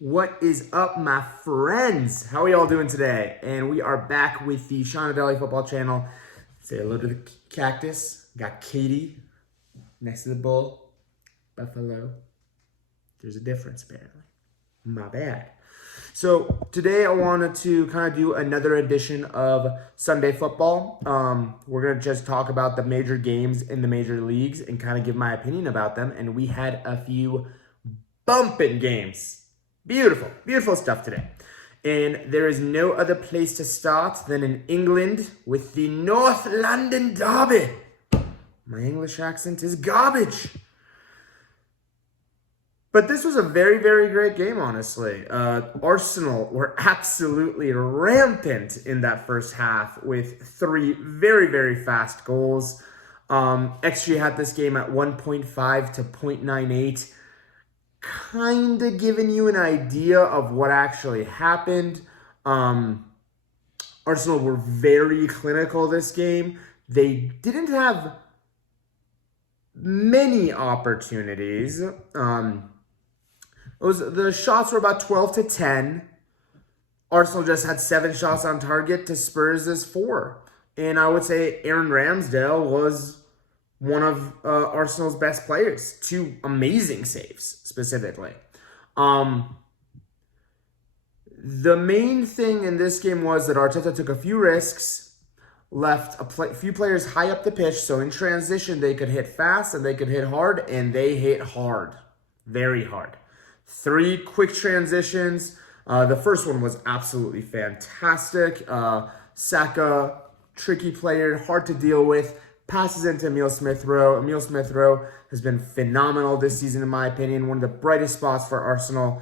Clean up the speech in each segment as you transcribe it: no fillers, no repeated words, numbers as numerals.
What is up, my friends? How are y'all doing today? And we are back with the Sean Adelli Football Channel. Say hello to the cactus. Got Katie next to the bull. Buffalo. There's a difference, apparently. My bad. So today I wanted to kind of do another edition of Sunday Football. We're going to just talk about the major games in the major leagues and kind of give my opinion about them. And we had a few bumping games. Beautiful, beautiful stuff today. And there is no other place to start than in England with the North London Derby. My English accent is garbage. But this was a very, very great game, honestly. Arsenal were absolutely rampant in that first half with three very, very fast goals. XG had this game at 1.5 to 0.98. Kind of giving you an idea of what actually happened. Arsenal were very clinical this game. They didn't have many opportunities. The shots were about 12 to 10. Arsenal just had 7 shots on target to Spurs' 4. And I would say Aaron Ramsdale was one of Arsenal's best players. 2 amazing saves, specifically. The main thing in this game was that Arteta took a few risks, left a few players high up the pitch, so in transition they could hit fast and they could hit hard, and they hit hard. Very hard. 3 quick transitions. The first one was absolutely fantastic. Saka, tricky player, hard to deal with. Passes into Emile Smith-Rowe. Emile Smith-Rowe has been phenomenal this season, in my opinion. One of the brightest spots for Arsenal,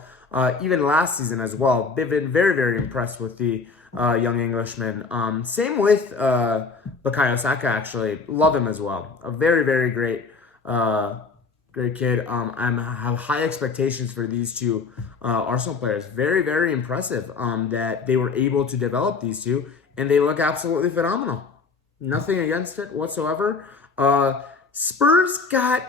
even last season as well. They've been very, very impressed with the young Englishman. Same with Bukayo Saka, actually. Love him as well. A very, very great kid. I have high expectations for these two Arsenal players. Very, very impressive that they were able to develop these two, and they look absolutely phenomenal. Nothing against it whatsoever. Spurs got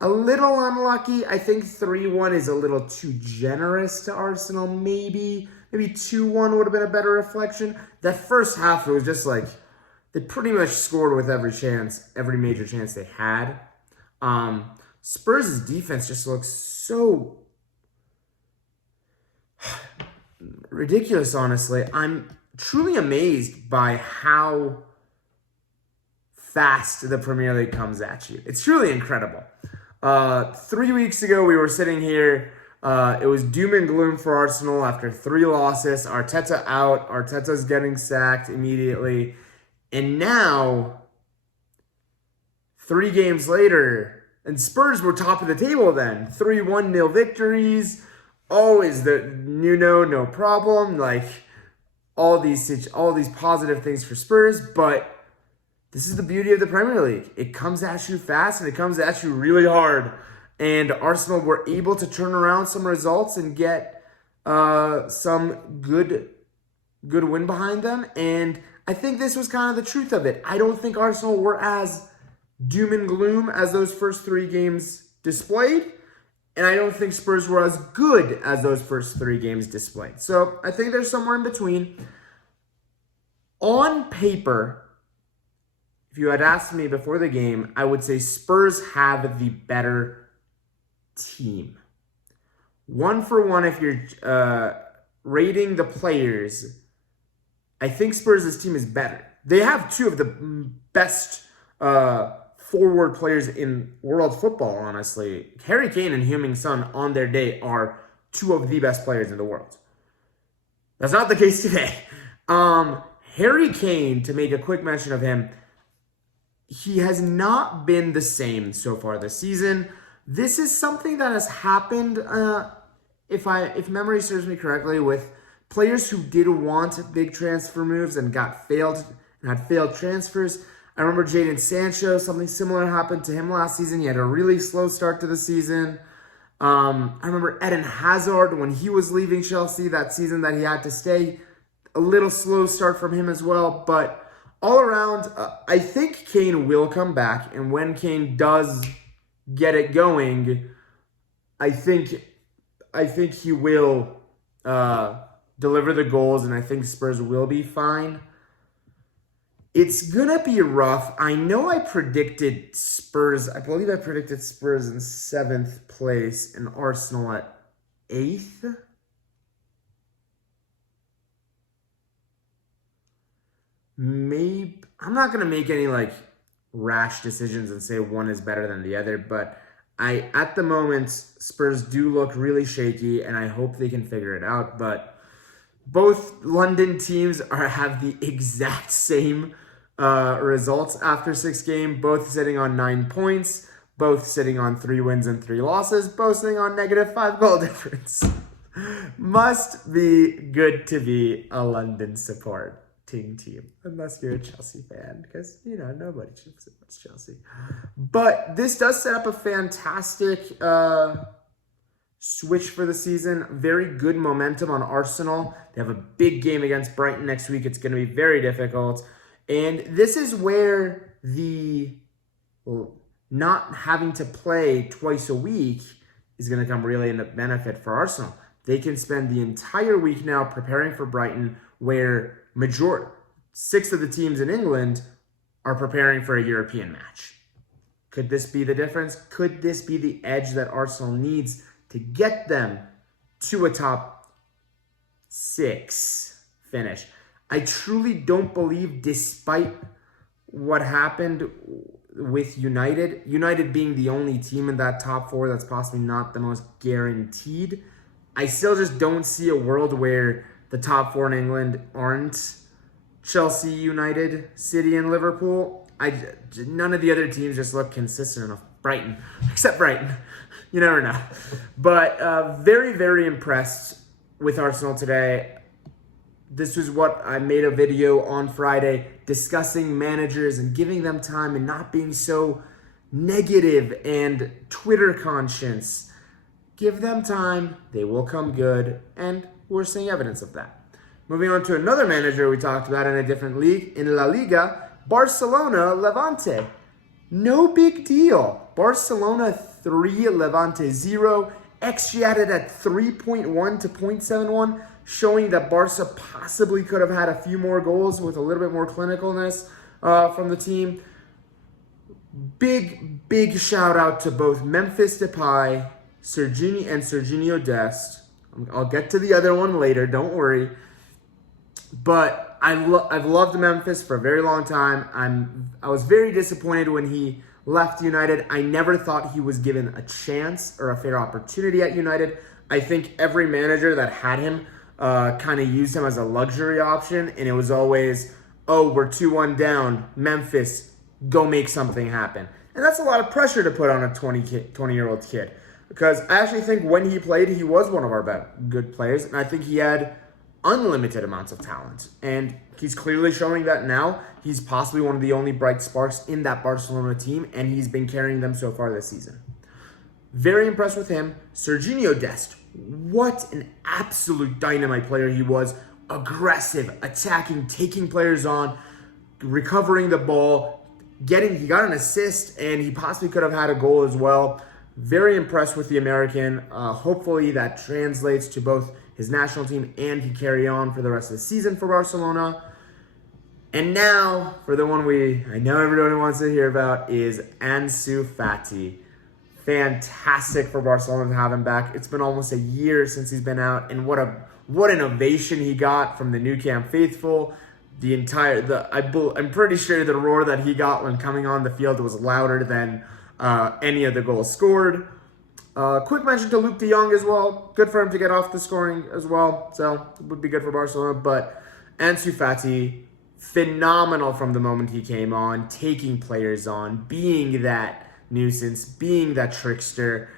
a little unlucky. I think 3-1 is a little too generous to Arsenal. Maybe 2-1 would have been a better reflection. That first half, it was just like they pretty much scored with every major chance they had. Spurs' defense just looks so ridiculous, honestly. I'm truly amazed by how fast the Premier League comes at you. It's truly incredible. 3 weeks ago, we were sitting here. It was doom and gloom for Arsenal after 3 losses. Arteta out. Arteta's getting sacked immediately. And now, 3 games later, and Spurs were top of the table then. 3-1-0 victories. Always no problem. Like, all these positive things for Spurs, but this is the beauty of the Premier League. It comes at you fast and it comes at you really hard. And Arsenal were able to turn around some results and get some good win behind them. And I think this was kind of the truth of it. I don't think Arsenal were as doom and gloom as those first 3 games displayed. And I don't think Spurs were as good as those first 3 games displayed. So I think there's somewhere in between. On paper, if you had asked me before the game, I would say Spurs have the better team. 1 for 1, if you're rating the players, I think Spurs' team is better. They have 2 of the best forward players in world football, honestly. Harry Kane and Heung-min Son on their day are 2 of the best players in the world. That's not the case today. Harry Kane, to make a quick mention of him, he has not been the same so far this season. This is something that has happened, if memory serves me correctly, with players who did want big transfer moves and had failed transfers. I remember Jadon Sancho, something similar happened to him last season. He had a really slow start to the season. I remember Eden Hazard, when he was leaving Chelsea that season that he had to stay, a little slow start from him as well. But all around, I think Kane will come back. And when Kane does get it going, I think think he will deliver the goals, and I think Spurs will be fine. It's gonna be rough. I know I predicted Spurs. I believe I predicted Spurs in 7th place and Arsenal at 8th. Maybe I'm not gonna make any like rash decisions and say one is better than the other, but at the moment Spurs do look really shaky, and I hope they can figure it out. But both London teams have the exact same results after 6 games, both sitting on 9 points, both sitting on 3 wins and 3 losses, both sitting on -5 goal difference. Must be good to be a London supporting team, unless you're a Chelsea fan, because, nobody supports Chelsea. But this does set up a fantastic switch for the season. Very good momentum on Arsenal. They have a big game against Brighton next week. It's going to be very difficult. And this is where the not having to play twice a week is going to come really into benefit for Arsenal. They can spend the entire week now preparing for Brighton, where 6 of the teams in England are preparing for a European match. Could this be the difference? Could this be the edge that Arsenal needs to get them to a top 6 finish? I truly don't believe, despite what happened with United being the only team in that top 4 that's possibly not the most guaranteed, I still just don't see a world where the top 4 in England aren't Chelsea, United, City, and Liverpool. None of the other teams just look consistent enough. Brighton, except Brighton. You never know. But very, very impressed with Arsenal today. This was what I made a video on Friday discussing managers and giving them time and not being so negative and Twitter conscious. Give them time, they will come good, and we're seeing evidence of that. Moving on to another manager we talked about in a different league, in La Liga, Barcelona, Levante. No big deal. Barcelona 3, Levante 0. XG added at 3.1 to 0.71, showing that Barca possibly could have had a few more goals with a little bit more clinicalness from the team. Big shout out to both Memphis Depay, Serginho Dest. I'll get to the other one later, don't worry. But I've loved Memphis for a very long time. I was very disappointed when he left United. I never thought he was given a chance or a fair opportunity at United. I think every manager that had him kind of used him as a luxury option, and it was always, oh, we're 2-1 down, Memphis, go make something happen. And that's a lot of pressure to put on a 20-year-old kid, because I actually think when he played, he was one of our good players, and I think he had unlimited amounts of talent. And he's clearly showing that now. He's possibly one of the only bright sparks in that Barcelona team, and he's been carrying them so far this season. Very impressed with him. Serginho Dest, what an absolute dynamite player he was. Aggressive, attacking, taking players on, recovering the ball, he got an assist, and he possibly could have had a goal as well. Very impressed with the American. Hopefully that translates to both his national team and he carry on for the rest of the season for Barcelona. And now, for the one I know everyone wants to hear about, is Ansu Fati. Fantastic for Barcelona to have him back. It's been almost a year since he's been out, and what an ovation he got from the Nou Camp faithful. I'm pretty sure the roar that he got when coming on the field was louder than any of the goals scored. Quick mention to Luke de Jong as well. Good for him to get off the scoring as well. So it would be good for Barcelona. But Ansu Fati, phenomenal from the moment he came on, taking players on, being that nuisance, being that trickster.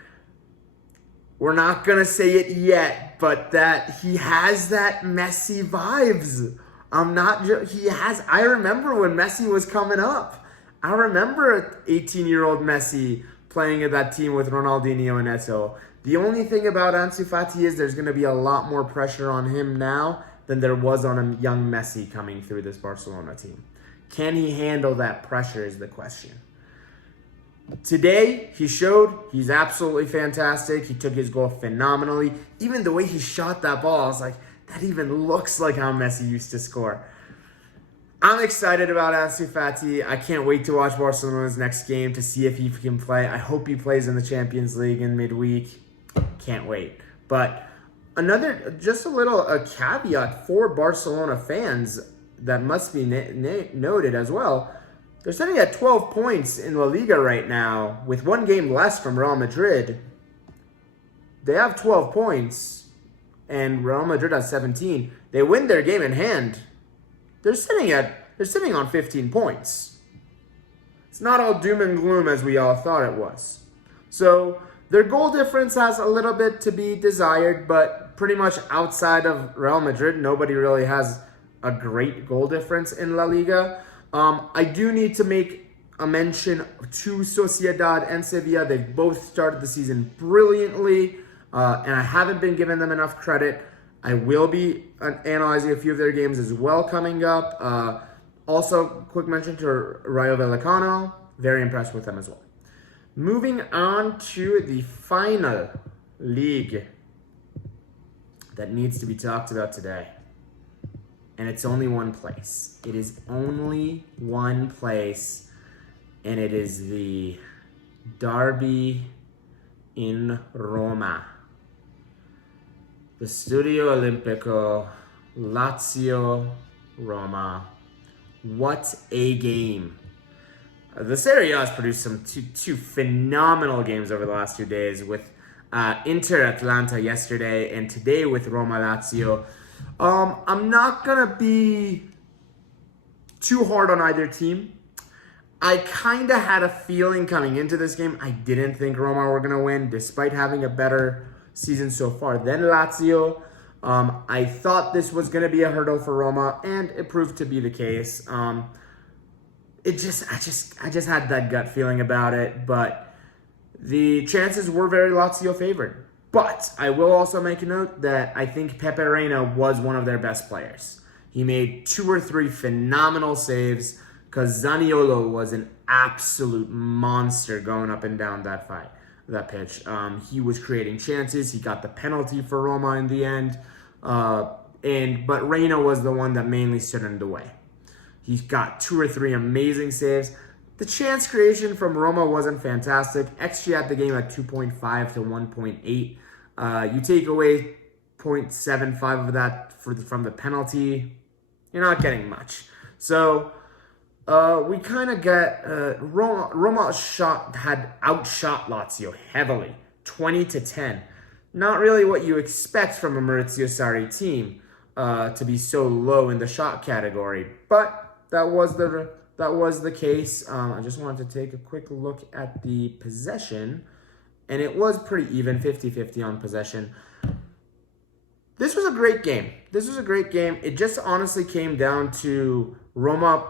We're not going to say it yet, but that he has that Messi vibes. I remember when Messi was coming up. I remember 18-year-old Messi playing at that team with Ronaldinho and Eto'o. The only thing about Ansu Fati is there's going to be a lot more pressure on him now than there was on a young Messi coming through this Barcelona team. Can he handle that pressure is the question. Today, he showed he's absolutely fantastic. He took his goal phenomenally. Even the way he shot that ball, I was like, that even looks like how Messi used to score. I'm excited about Ansu Fati. I can't wait to watch Barcelona's next game to see if he can play. I hope he plays in the Champions League in midweek. Can't wait. But just a caveat for Barcelona fans that must be noted as well. They're sitting at 12 points in La Liga right now with one game less from Real Madrid. They have 12 points and Real Madrid has 17. They win their game in hand. They're sitting on 15 points. It's not all doom and gloom as we all thought it was. So their goal difference has a little bit to be desired, but pretty much outside of Real Madrid, nobody really has a great goal difference in La Liga. I do need to make a mention to Sociedad and Sevilla. They've both started the season brilliantly, and I haven't been giving them enough credit. I will be analyzing a few of their games as well coming up. Also, quick mention to Rayo Vallecano. Very impressed with them as well. Moving on to the final league that needs to be talked about today. And it's only one place. It is only one place, and it is the derby in Roma. The Stadio Olimpico, Lazio, Roma. What a game. The Serie A has produced two phenomenal games over the last 2 days with Inter Atlanta yesterday and today with Roma Lazio. I'm not going to be too hard on either team. I kind of had a feeling coming into this game. I didn't think Roma were going to win despite having a better season so far than Lazio. I thought this was going to be a hurdle for Roma, and it proved to be the case. I just had that gut feeling about it, but the chances were very Lazio favored. But I will also make a note that I think Pepe Reina was one of their best players. He made 2 or 3 phenomenal saves because Zaniolo was an absolute monster going up and down that pitch. He was creating chances. He got the penalty for Roma in the end. But Reina was the one that mainly stood in the way. He's got 2 or 3 amazing saves. The chance creation from Roma wasn't fantastic. XG at the game at 2.5 to 1.8. You take away 0.75 of that from the penalty, you're not getting much. So we kind of get Roma had outshot Lazio heavily, 20-10. Not really what you expect from a Maurizio Sarri team to be so low in the shot category, but that was the case. I just wanted to take a quick look at the possession, and it was pretty even, 50-50 on possession. This was a great game. It just honestly came down to Roma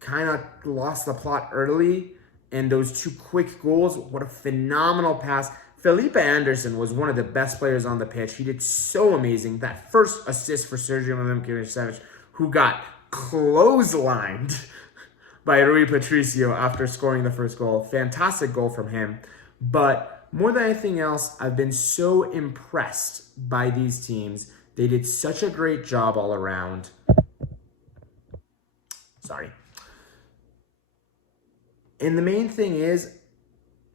kind of lost the plot early, and those 2 quick goals, what a phenomenal pass. Felipe Anderson was one of the best players on the pitch. He did so amazing. That first assist for Sergio Milinkovic-Savic, who got clotheslined by Rui Patricio after scoring the first goal. Fantastic goal from him. But more than anything else, I've been so impressed by these teams. They did such a great job all around. Sorry. And the main thing is,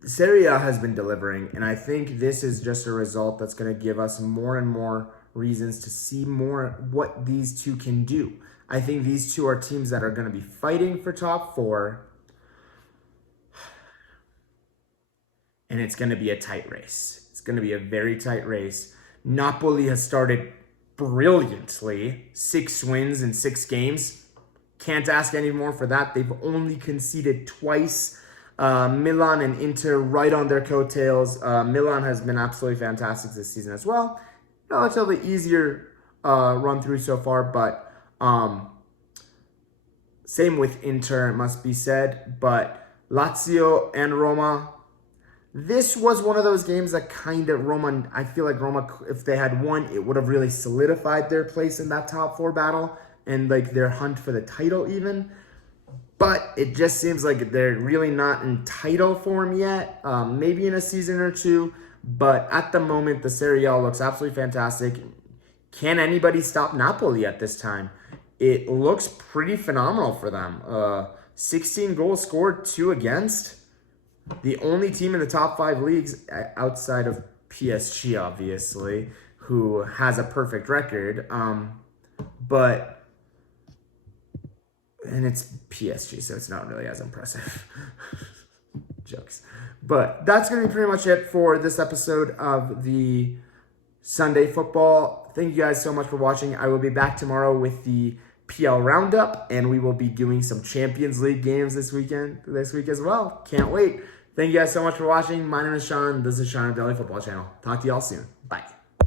Serie A has been delivering, and I think this is just a result that's going to give us more and more reasons to see more what these two can do. I think these two are teams that are going to be fighting for top 4, and it's going to be a tight race. It's going to be a very tight race. Napoli has started brilliantly, 6 wins in 6 games. Can't ask any more for that. They've only conceded twice. Milan and Inter right on their coattails. Milan has been absolutely fantastic this season as well. Relatively easier run through so far, but same with Inter, it must be said. But Lazio and Roma, this was one of those games that I feel like Roma, if they had won, it would have really solidified their place in that top 4 battle and like their hunt for the title even. but it just seems like they're really not in title form yet. Maybe in a season or two, but at the moment, the Serie A looks absolutely fantastic. Can anybody stop Napoli at this time? It looks pretty phenomenal for them. 16 goals scored, 2 against. The only team in the top 5 leagues outside of PSG, obviously, who has a perfect record. And it's PSG, so it's not really as impressive. Jokes. But that's going to be pretty much it for this episode of the Sunday Football. Thank you guys so much for watching. I will be back tomorrow with the PL Roundup, and we will be doing some Champions League games this week as well. Can't wait. Thank you guys so much for watching. My name is Sean. This is Sean of Daily Football Channel. Talk to you all soon. Bye.